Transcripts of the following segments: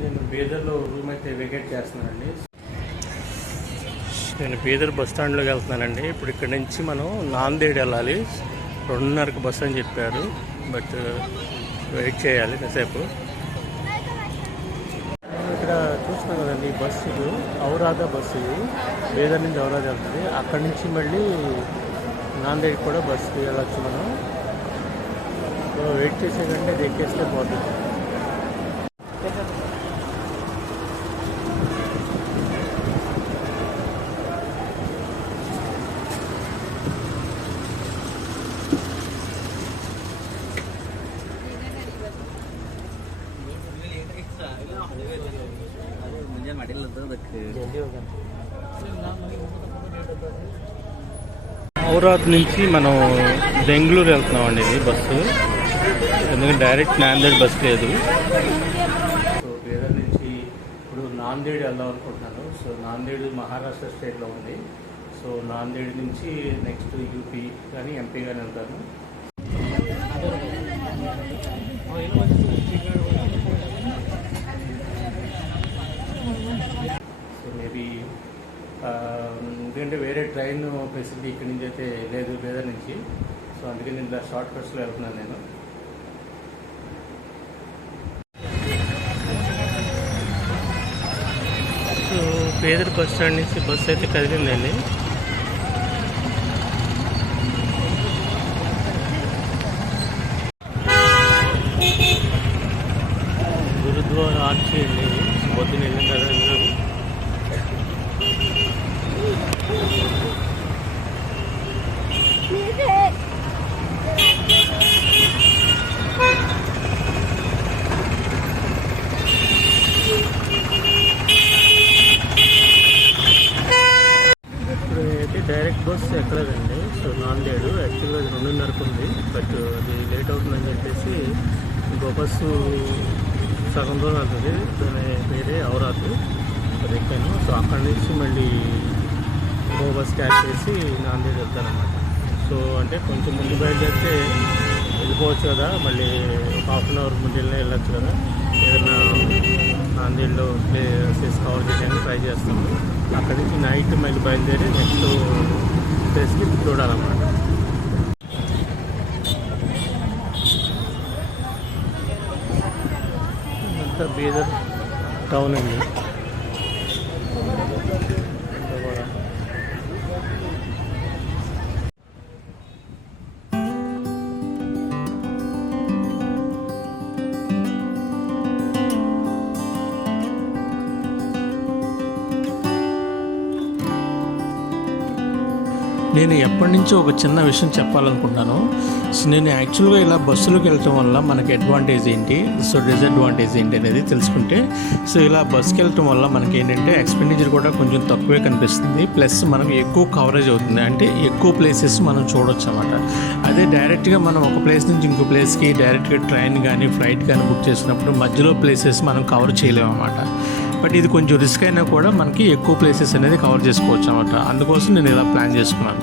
నేను బీదర్లో రూమ్ అయితే వేకేట్ చేస్తున్నానండి. నేను బీదర్ బస్ స్టాండ్లోకి వెళ్తున్నానండి. ఇప్పుడు ఇక్కడ నుంచి మనం నాందేడ్ వెళ్ళాలి. 2:30కి బస్సు అని చెప్పారు, బట్ వెయిట్ చేయాలి కాసేపు. ఇక్కడ చూస్తున్నాం కదండి, బస్సు ఇది ఔరాదా బస్సు. ఇది బీదర్ నుంచి ఔరాదా వెళ్తుంది. అక్కడి నుంచి మళ్ళీ నాందేడ్ కూడా బస్సుకి వెళ్ళచ్చు మనం. సో వెయిట్ చేసేదంటే అది ఎక్కేస్తే పోతుంది. ఔరాద్ నుంచి మనం బెంగళూరు వెళ్తున్నామండి. ఇది బస్సు, ఎందుకంటే డైరెక్ట్ నాందేడ్ బస్ లేదు. సో బీదర్ నుంచి ఇప్పుడు నాందేడ్ వెళ్దాం అనుకుంటున్నాను. సో నాందేడ్ మహారాష్ట్ర స్టేట్లో ఉంది. సో నాందేడ్ నుంచి నెక్స్ట్ యూపీ కానీ ఎంపీ కానీ వెళ్తాను. సో మేబీ ఎందుకంటే వేరే ట్రైన్ ఫెసిలిటీ ఇక్కడి నుంచి అయితే లేదు బీదర్ నుంచి. సో అందుకే నేను ఇలా షార్ట్ కట్స్లో వెళ్తున్నాను నేను. సో బీదర్ బస్ స్టాండ్ నుంచి బస్సు అయితే కదిలిందండి. గురుద్వారా ఆర్చి అండి, పొద్దున వెళ్ళిన కదా. డైరెక్ట్ బస్ ఎక్కలేదండి. సో నాందేడు యాక్చువల్గా అది 2:30కు ఉంది, బట్ అది లేట్ అవుతుందని చెప్పేసి ఇంకో బస్సు సగం దూరం వెళ్తుంది. దాని పేరే ఔరాద్, అది ఎక్కాను. సో అక్కడి నుంచి మళ్ళీ ఇంకో బస్ క్యాచ్ చేసి నాందేడ్ వెళ్తానమాట. సో అంటే కొంచెం ముందు బయలుదేరితే వెళ్ళిపోవచ్చు కదా, మళ్ళీ ఒక ½ అన్ అవర్ ముందు వెళ్ళొచ్చు కదా. ఏదైనా నాందేడ్లో ప్లేసెస్ కవర్ చేయడానికి ట్రై చేస్తాము. అక్కడి నుంచి నైట్ మళ్ళీ బయలుదేరి నెక్స్ట్ ప్లేస్కి చూడాలన్నమాట. అంతా బీదర్ టౌన్ అండి. నేను ఎప్పటి నుంచో ఒక చిన్న విషయం చెప్పాలనుకుంటున్నాను. సో నేను యాక్చువల్గా ఇలా బస్సులోకి వెళ్ళటం వల్ల మనకి అడ్వాంటేజ్ ఏంటి, సో డిసడ్వాంటేజ్ ఏంటి అనేది తెలుసుకుంటే, సో ఇలా బస్సుకి వెళ్ళటం వల్ల మనకి ఏంటంటే ఎక్స్పెండిచర్ కూడా కొంచెం తక్కువే కనిపిస్తుంది. ప్లస్ మనం ఎక్కువ కవరేజ్ అవుతుంది, అంటే ఎక్కువ ప్లేసెస్ మనం చూడొచ్చు అన్నమాట. అదే డైరెక్ట్గా మనం ఒక ప్లేస్ నుంచి ఇంకో ప్లేస్కి డైరెక్ట్గా ట్రైన్ కానీ ఫ్లైట్ కానీ బుక్ చేసినప్పుడు మధ్యలో ప్లేసెస్ మనం కవర్ చేయలేము అన్నమాట. బట్ ఇది కొంచెం రిస్క్ అయినా కూడా మనకి ఎక్కువ ప్లేసెస్ అనేది కవర్ చేసుకోవచ్చు అన్నమాట. అందుకోసం నేను ఇలా ప్లాన్ చేసుకున్నాను.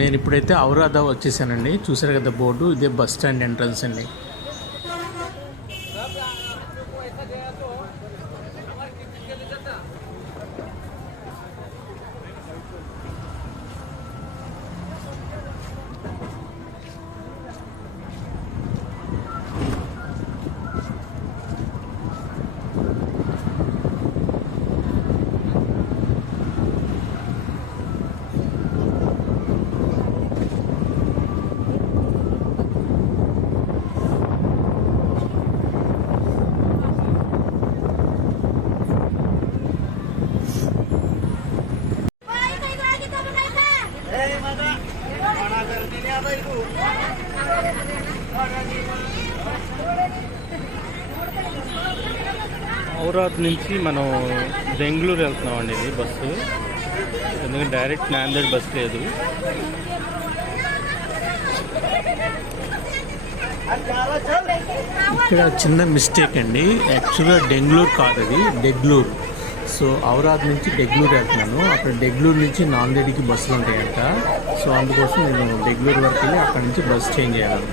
నేను ఇప్పుడైతే ఔరాదా వచ్చేసానండి. చూసారు కదా బోర్డు, ఇదే బస్ స్టాండ్ ఎంట్రన్స్ అండి. ఔరాద్ నుంచి మనం బెంగళూరు వెళ్తున్నామండి. ఇది బస్సు, ఎందుకంటే డైరెక్ట్ నాందేడ్ బస్ లేదు. ఇక్కడ చిన్న మిస్టేక్ అండి, యాక్చువల్గా డెంగళూరు కాదు, అది డెగ్లూరు. సో ఔరాద్ నుంచి డెగ్లూరు వెళ్తున్నాను. అక్కడ డెగ్లూరు నుంచి నాందేడ్కి బస్సులు ఉంటాయంట. సో అందుకోసం నేను డెగ్లూరు వరకు వెళ్ళి అక్కడ నుంచి బస్ చేంజ్ చేయాలి.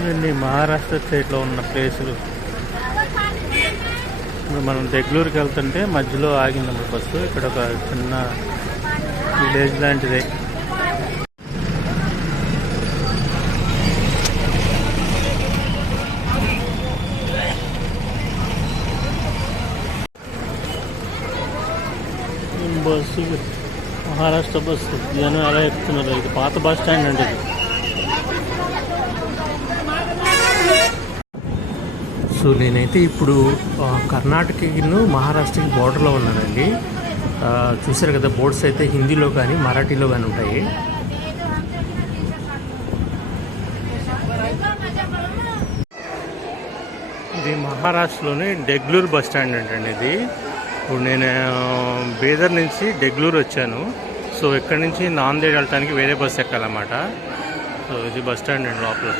ఇవన్నీ మహారాష్ట్ర స్టేట్లో ఉన్న ప్లేసులు. ఇప్పుడు మనం బెంగళూరుకి వెళ్తుంటే మధ్యలో ఆగిందన్నమాట బస్సు. ఇక్కడ ఒక చిన్న విలేజ్ లాంటిదే. బస్సు మహారాష్ట్ర బస్సు, జనం ఎలా ఎక్కుతున్నారు. ఇది పాత బస్ స్టాండ్ అంటే. సో నేనైతే ఇప్పుడు కర్ణాటకను మహారాష్ట్రకి బోర్డర్లో ఉన్నానండి. చూసారు కదా, బోర్డ్స్ అయితే హిందీలో కానీ మరాఠీలో కానీ ఉంటాయి. ఇది మహారాష్ట్రలోని డెగ్లూరు బస్ స్టాండ్ అంటండి. ఇది ఇప్పుడు నేను బీదర్ నుంచి డెగ్లూరు వచ్చాను. సో ఇక్కడి నుంచి నాందేడ్ వెళ్ళటానికి వేరే బస్సు ఎక్కాలన్నమాట. సో ఇది బస్ స్టాండ్ అండి లోపల.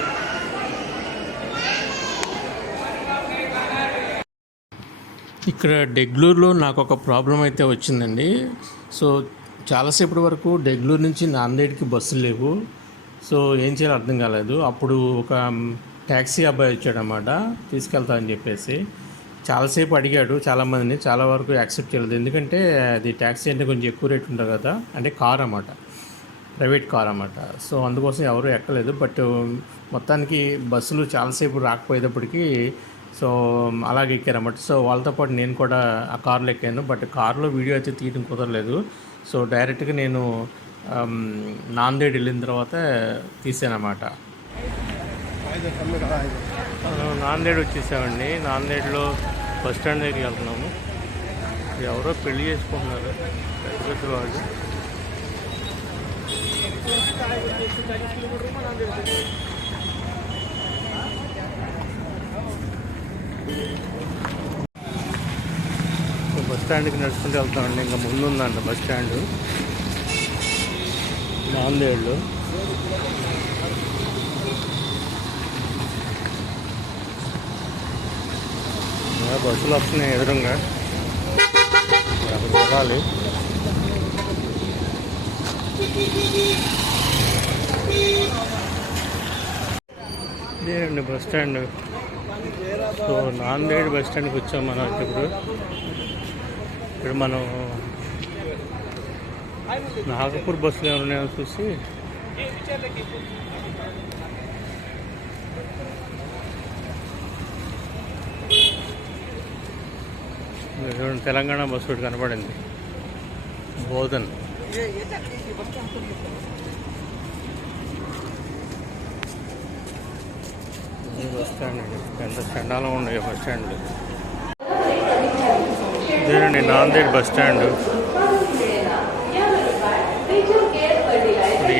ఇక్కడ డెగ్లూరులో నాకు ఒక ప్రాబ్లం అయితే వచ్చిందండి. సో చాలాసేపటి వరకు డెగ్లూరు నుంచి నాందేడ్కి బస్సులు లేవు. సో ఏం చేయాలో అర్థం కాలేదు. అప్పుడు ఒక ట్యాక్సీ అబ్బాయి వచ్చాడనమాట, తీసుకెళ్తా అని చెప్పేసి. చాలాసేపు అడిగాడు చాలామందిని, చాలా వరకు యాక్సెప్ట్ చేయలేదు. ఎందుకంటే అది ట్యాక్సీ అంటే కొంచెం ఎక్కువ రేట్ ఉంటుంది కదా, అంటే కార్ అన్నమాట, ప్రైవేట్ కార్ అన్నమాట. సో అందుకోసం ఎవరు ఎక్కలేదు. బట్ మొత్తానికి బస్సులు చాలాసేపు రాకపోయేటప్పటికి సో అలాగే ఎక్కారన్నమాట. సో వాళ్ళతో పాటు నేను కూడా ఆ కార్లో ఎక్కాను. బట్ కార్లో వీడియో అయితే తీయడం కుదరలేదు. సో డైరెక్ట్గా నేను నాందేడ్ వెళ్ళిన తర్వాత తీసానమాట. నాందేడ్ వచ్చేసామండి. నాందేడ్లో బస్ స్టాండ్ దగ్గరికి వెళ్తున్నాము. ఎవరో పెళ్లి చేసుకుంటున్నారు పెద్ద పెద్ద వాళ్ళు. బస్ స్టాండ్కి నడుచుకుంటూ వెళ్తామండి. ఇంకా ముందు ఉందంట బస్ స్టాండ్ నాందేడ్లో. బస్సులు వస్తున్నాయి ఎదురుగా, చూడాలి. ఇదేనండి bus stand. So Nanded bus స్టాండ్కి వచ్చాం మనం. ఇప్పుడు మనం నాగపూర్ బస్సులు ఏమన్నాయో చూసి తెలంగాణ బస్సు ఒకటి కనపడింది, బోధన్. ఇది బస్ స్టాండ్ అండి. ఎంత చండాలం ఉన్నాయి బస్ స్టాండ్లు. ఇదేనండి నాందేడ్ బస్ స్టాండ్.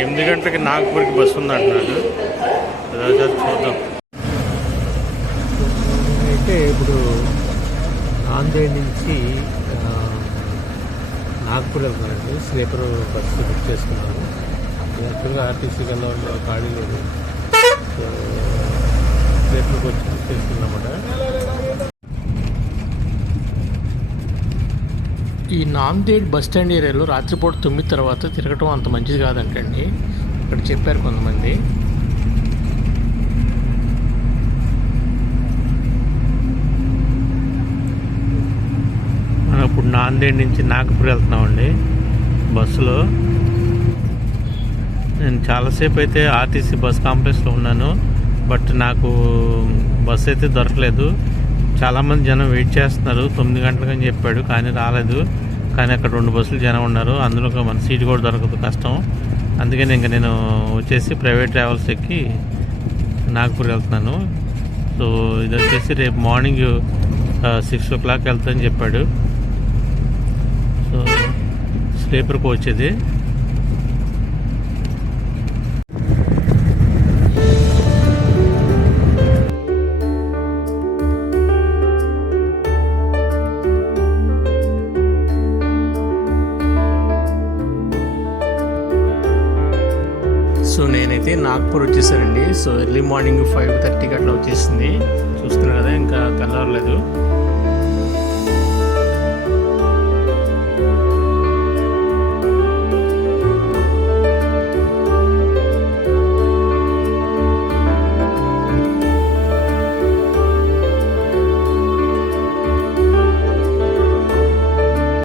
8 గంటలకి నాగ్పూర్కి బస్సు ఉంది అంటున్నారు. చూద్దాం. అయితే ఇప్పుడు నాందేడ్ నుంచి నాగ్పూర్ వెళ్తున్నానండి. స్లీపర్ బస్సు బుక్ చేసుకున్నాను. యాక్చువల్గా ఆర్టీసీ కల్లా ఉండే ఖాళీ లేదు. సో స్లీపర్కి వచ్చి బుక్ చేసుకున్నామన్నమాట. ఈ నాందేడ్ బస్ స్టాండ్ ఏరియాలో రాత్రిపూట 9 తర్వాత తిరగటం అంత మంచిది కాదంటండి. ఇక్కడ చెప్పారు కొంతమంది. మనం ఇప్పుడు నాందేడ్ నుంచి నాగపూర్ వెళ్తున్నామండి బస్సులో. నేను చాలాసేపు అయితే ఆర్టీసీ బస్ కాంప్లెక్స్లో ఉన్నాను. బట్ నాకు బస్సు అయితే దొరకలేదు. చాలామంది జనం వెయిట్ చేస్తున్నారు. 9 గంటలకు అని చెప్పాడు కానీ రాలేదు. కానీ అక్కడ 2 బస్సులు జనం ఉన్నారు. అందులో మన సీట్ కూడా దొరకదు, కష్టం. అందుకని ఇంకా నేను వచ్చేసి ప్రైవేట్ ట్రావెల్స్ ఎక్కి నాగపూర్ వెళ్తున్నాను. సో ఇది వచ్చేసి రేపు మార్నింగ్ 6 o'clock వెళ్తానని చెప్పాడు. సో స్లీపర్ కోచ్ ఇది. సో నేనైతే నాగ్పూర్ వచ్చేసానండి. సో ఎర్లీ మార్నింగ్ 5:30కి అట్లా వచ్చేసింది. చూస్తున్నారు కదా, ఇంకా తెల్లవారలేదు.